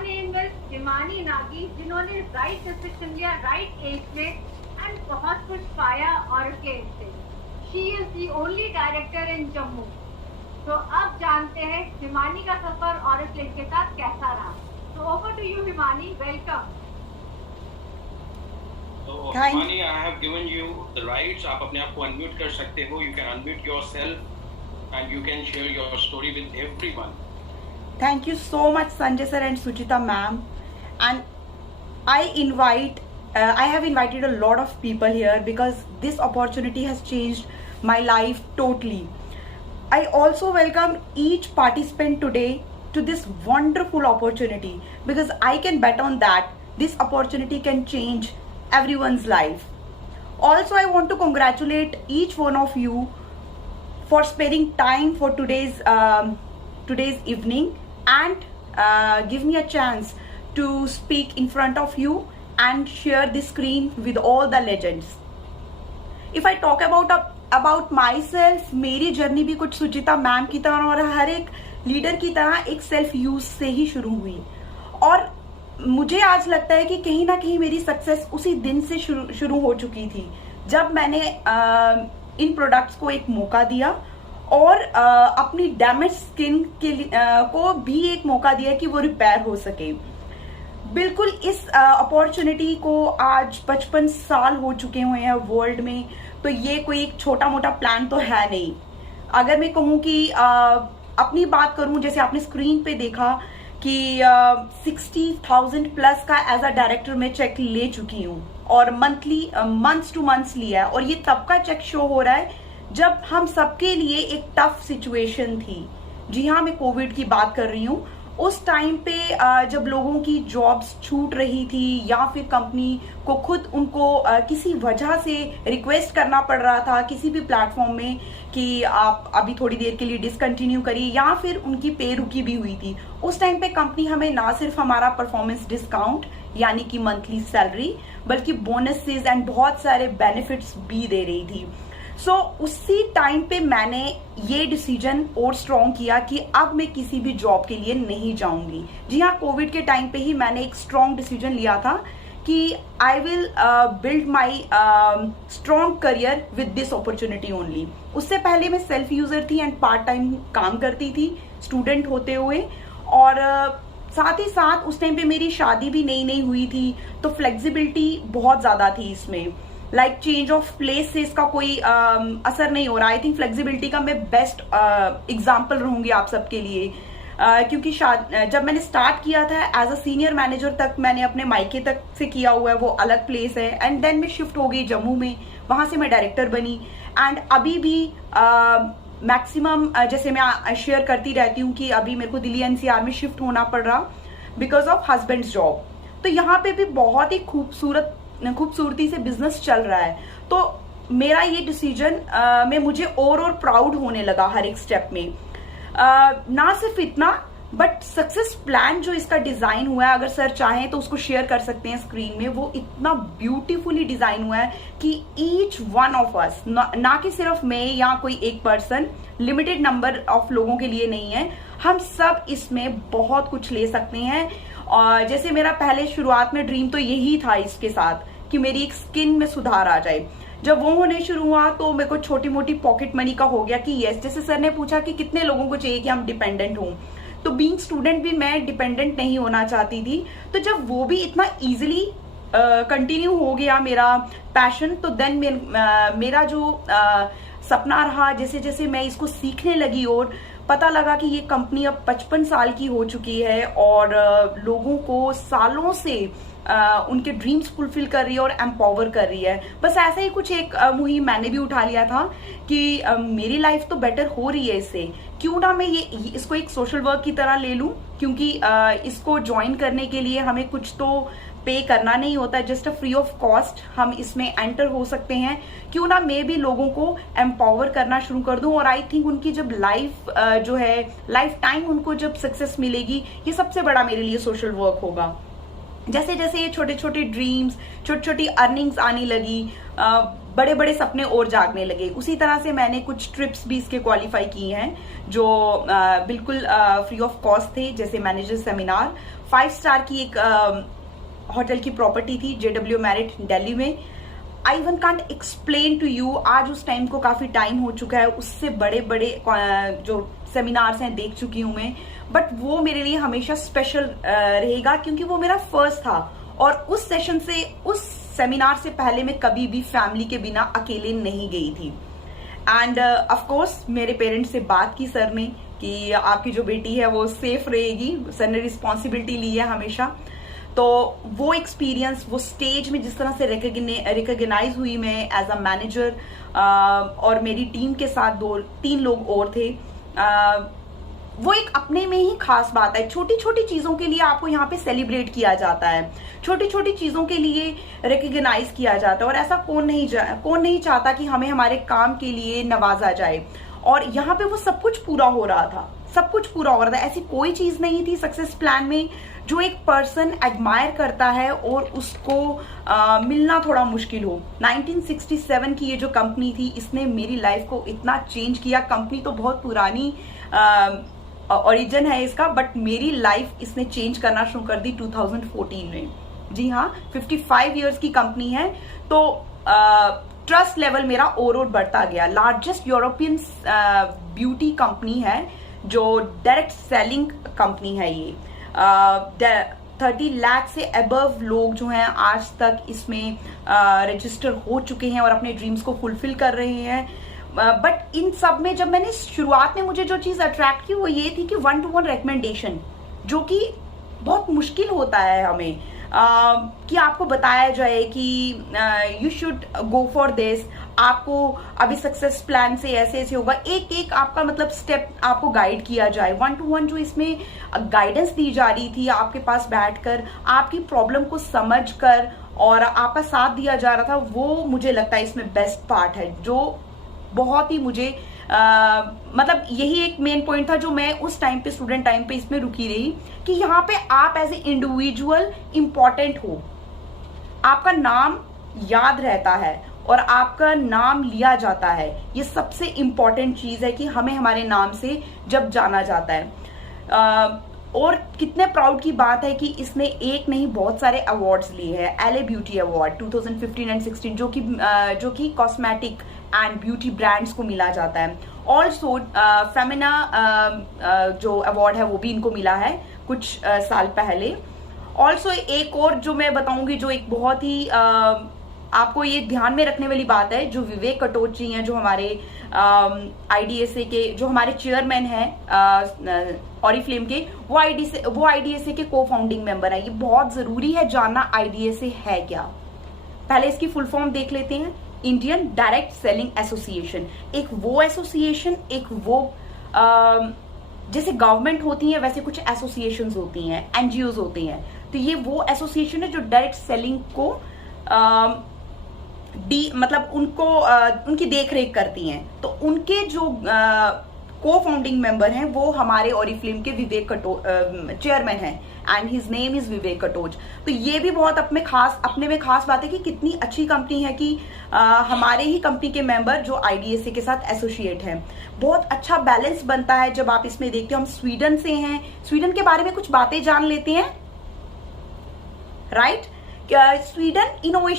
Her name is Himani Nagi, जिन्होंने right decision लिया right as में एंड बहुत कुछ पाया ऑरेकल से. She is the only director in Jammu. तो अब जानते हैं हिमानी का सफर ऑरेकल के साथ कैसा रहा. So over to you, Himani. Welcome. So, Himani, I have given you the rights. आप अपने आप को unmute कर सकते हो. You can unmute yourself and you can share your story with everyone. Thank you so much, Sanjay sir and Suchita ma'am. And I have invited a lot of people here because this opportunity has changed my life totally. I also welcome each participant today to this wonderful opportunity because I can bet on that this opportunity can change everyone's life. Also, I want to congratulate each one of you for sparing time for today's evening and give me a chance to speak in front of you and share the screen with all the legends. If I talk about myself, मेरी journey भी कुछ सुचिता ma'am की तरह और हर एक leader की तरह एक सेल्फ यूज से ही शुरू हुई. और मुझे आज लगता है कि कहीं ना कहीं मेरी सक्सेस उसी दिन से शुरू हो चुकी थी जब मैंने इन प्रोडक्ट्स को एक मौका दिया और अपनी डैमेज स्किन को भी एक मौका दिया कि वो रिपेयर हो सके. बिल्कुल इस अपॉर्चुनिटी को आज 55 साल हो चुके हुए हैं वर्ल्ड में. तो ये कोई एक छोटा मोटा प्लान तो है नहीं. अगर मैं कहूँ कि अपनी बात करूँ, जैसे आपने स्क्रीन पे देखा कि 60,000 प्लस का एज अ डायरेक्टर मैं चेक ले चुकी हूँ और मंथ्स टू मंथ्स लिया है. और ये तब का चेक शो हो रहा है जब हम सबके लिए एक टफ सिचुएशन थी. जी हाँ, मैं कोविड की बात कर रही हूँ. उस टाइम पे जब लोगों की जॉब्स छूट रही थी या फिर कंपनी को खुद उनको किसी वजह से रिक्वेस्ट करना पड़ रहा था किसी भी प्लेटफॉर्म में कि आप अभी थोड़ी देर के लिए डिसकंटिन्यू करिए या फिर उनकी पे रुकी भी हुई थी. उस टाइम पे कंपनी हमें ना सिर्फ हमारा परफॉर्मेंस डिस्काउंट यानी कि मंथली सैलरी बल्कि बोनसेस एंड बहुत सारे बेनिफिट्स भी दे रही थी. सो उसी टाइम पे मैंने ये डिसीजन और स्ट्रॉन्ग किया कि अब मैं किसी भी जॉब के लिए नहीं जाऊंगी. जी हाँ, कोविड के टाइम पे ही मैंने एक स्ट्रॉन्ग डिसीजन लिया था कि I will build my strong career with this opportunity only. उससे पहले मैं सेल्फ यूजर थी एंड पार्ट टाइम काम करती थी स्टूडेंट होते हुए. और साथ ही साथ उस टाइम पे मेरी शादी भी नई हुई थी तो फ्लेक्सिबिलिटी बहुत ज्यादा थी इसमें. लाइक चेंज ऑफ प्लेस से इसका कोई असर नहीं हो रहा. आई थिंक फ्लेक्सिबिलिटी का मैं बेस्ट एग्जाम्पल रहूंगी आप सबके लिए. क्योंकि जब मैंने स्टार्ट किया था एज अ सीनियर मैनेजर तक मैंने अपने मायके तक से किया हुआ है, वो अलग प्लेस है. एंड देन मैं शिफ्ट हो गई जम्मू में, वहां से मैं डायरेक्टर बनी. एंड अभी भी मैक्सिमम जैसे मैं शेयर करती रहती हूँ कि अभी मेरे को दिल्ली एनसीआर में शिफ्ट होना पड़ रहा बिकॉज ऑफ हस्बैंड्स जॉब. तो यहाँ पे भी बहुत ही खूबसूरती से बिजनेस चल रहा है. तो मेरा ये डिसीजन में मुझे और प्राउड होने लगा हर एक स्टेप में. ना सिर्फ इतना बट सक्सेस प्लान जो इसका डिजाइन हुआ है, अगर सर चाहें तो उसको शेयर कर सकते हैं स्क्रीन में. वो इतना ब्यूटीफुली डिजाइन हुआ है कि ईच वन ऑफ अस, ना कि सिर्फ मैं या कोई एक पर्सन, लिमिटेड नंबर ऑफ लोगों के लिए नहीं है, हम सब इसमें बहुत कुछ ले सकते हैं. और जैसे मेरा पहले शुरुआत में ड्रीम तो यही था इसके साथ कि मेरी एक स्किन में सुधार आ जाए. जब वो होने शुरू हुआ तो मेरे को छोटी मोटी पॉकेट मनी का हो गया कि यस, जैसे सर ने पूछा कि कितने लोगों को चाहिए कि हम डिपेंडेंट हों, तो बीइंग स्टूडेंट भी मैं डिपेंडेंट नहीं होना चाहती थी. तो जब वो भी इतना इजीली कंटिन्यू हो गया मेरा पैशन, तो देन मेरा जो सपना रहा, जैसे जैसे मैं इसको सीखने लगी और पता लगा कि ये कंपनी अब 55 साल की हो चुकी है और लोगों को सालों से उनके ड्रीम्स फुलफिल कर रही है और एम्पावर कर रही है. बस ऐसा ही कुछ एक मुहिम मैंने भी उठा लिया था कि मेरी लाइफ तो बेटर हो रही है इससे, क्यों ना मैं इसको एक सोशल वर्क की तरह ले लूं. क्योंकि इसको ज्वाइन करने के लिए हमें कुछ तो पे करना नहीं होता, just a free of cost हम इसमें एंटर हो सकते हैं. क्यों ना मैं भी लोगों को एम्पावर करना शुरू कर दूं. और आई थिंक उनकी जब लाइफ जो है लाइफ टाइम उनको जब सक्सेस मिलेगी, ये सबसे बड़ा मेरे लिए सोशल वर्क होगा. जैसे जैसे ये छोटे छोटे ड्रीम्स, छोटी छोटी अर्निंग्स आने लगी, बड़े बड़े सपने और जागने लगे। उसी तरह से मैंने कुछ ट्रिप्स भी इसके क्वालिफाई किए हैं जो बिल्कुल फ्री ऑफ कॉस्ट थे, जैसे मैनेजर सेमिनार, 5 स्टार की एक होटल की प्रॉपर्टी थी JW मैरिट दिल्ली में। I one can't explain to you, आज उस टाइम को काफी टाइम हो चुका है, उससे बड़े बड़े जो सेमिनार्स हैं देख चुकी हूं मैं, बट वो मेरे लिए हमेशा स्पेशल रहेगा क्योंकि वो मेरा फर्स्ट था। और उस सेशन से, उस सेमिनार से पहले मैं कभी भी फैमिली के बिना अकेले नहीं गई थी। एंड ऑफ कोर्स मेरे पेरेंट्स से बात की सर ने कि आपकी जो बेटी है वो सेफ रहेगी, सर ने रिस्पॉन्सिबिलिटी ली है हमेशा। तो वो एक्सपीरियंस, वो स्टेज में जिस तरह से रिकॉग्नाइज हुई मैं एज अ मैनेजर, और मेरी टीम के साथ 2-3 लोग और थे, वो एक अपने में ही खास बात है। छोटी छोटी चीजों के लिए आपको यहाँ पे सेलिब्रेट किया जाता है, छोटी छोटी चीजों के लिए रिकॉग्नाइज किया जाता है, और ऐसा कौन नहीं चाहता कि हमें हमारे काम के लिए नवाजा जाए। और यहाँ पे वो सब कुछ पूरा हो रहा था, सब कुछ पूरा हो रहा था। ऐसी कोई चीज नहीं थी सक्सेस प्लान में जो एक पर्सन एडमायर करता है और उसको मिलना थोड़ा मुश्किल हो। 1967 की ये जो कंपनी थी, इसने मेरी लाइफ को इतना चेंज किया। कंपनी तो बहुत पुरानी ओरिजिन है इसका, बट मेरी लाइफ इसने चेंज करना शुरू कर दी 2014 में। जी हाँ, 55 इयर्स की कंपनी है, तो ट्रस्ट लेवल मेरा और बढ़ता गया। लार्जेस्ट यूरोपियन ब्यूटी कंपनी है, जो डायरेक्ट सेलिंग कंपनी है ये। 30 लाख से अबव लोग जो हैं आज तक इसमें रजिस्टर हो चुके हैं और अपने ड्रीम्स को फुलफिल कर रहे हैं। बट इन सब में जब मैंने शुरुआत में, मुझे जो चीज अट्रैक्ट की वो ये थी कि 1-to-1 रिकमेंडेशन, जो कि बहुत मुश्किल होता है हमें, कि आपको बताया जाए कि you should go for this, आपको अभी सक्सेस प्लान से ऐसे ऐसे होगा, एक एक आपका मतलब स्टेप आपको गाइड किया जाए। 1-to-1 जो इसमें गाइडेंस दी जा रही थी, आपके पास बैठकर आपकी प्रॉब्लम को समझकर और आपका साथ दिया जा रहा था, वो मुझे लगता है इसमें बेस्ट पार्ट है, जो बहुत ही मुझे मतलब यही एक मेन पॉइंट था जो मैं उस टाइम पे, स्टूडेंट टाइम पे इसमें रुकी रही, कि यहाँ पे आप एज ए इंडिविजुअल इंपॉर्टेंट हो, आपका नाम याद रहता है और आपका नाम लिया जाता है। ये सबसे इंपॉर्टेंट चीज है कि हमें हमारे नाम से जब जाना जाता है। और कितने प्राउड की बात है कि इसने एक नहीं बहुत सारे अवार्ड्स लिए हैं। LA ब्यूटी अवार्ड 2015 एंड 16 जो कि कॉस्मेटिक एंड ब्यूटी ब्रांड्स को मिला जाता है। ऑल्सो फेमिना जो अवार्ड है वो भी इनको मिला है कुछ साल पहले। ऑल्सो एक और जो मैं बताऊंगी, जो एक बहुत ही आपको ये ध्यान में रखने वाली बात है, जो विवेक कटोच जी हैं, जो हमारे IDSA के, जो हमारे चेयरमैन हैं ऑरिफ्लेम के, वो IDSA के को फाउंडिंग मेंबर है। ये बहुत जरूरी है जानना IDSA है क्या। पहले इसकी फुल फॉर्म देख लेते हैं, इंडियन डायरेक्ट सेलिंग एसोसिएशन। एक वो एसोसिएशन, एक वो जैसे गवर्नमेंट होती है वैसे कुछ एसोसिएशंस होती हैं, NGOs होती हैं, तो ये वो एसोसिएशन है जो डायरेक्ट सेलिंग को मतलब उनको उनकी देख रेख करती हैं। तो उनके जो को फाउंडिंग मेंबर हैं वो हमारे ऑरिफ्लेम के विवेक कटोच चेयरमैन हैं, एंड हिज नेम इज विवेक कटोच। तो ये भी बहुत अपने में खास बात है कि कितनी अच्छी कंपनी है कि हमारे ही कंपनी के मेंबर जो IDSA के साथ एसोसिएट हैं। बहुत अच्छा बैलेंस बनता है जब आप इसमें देखते हो। हम स्वीडन से हैं, स्वीडन के बारे में कुछ बातें जान लेते हैं, राइट? Sweden innovation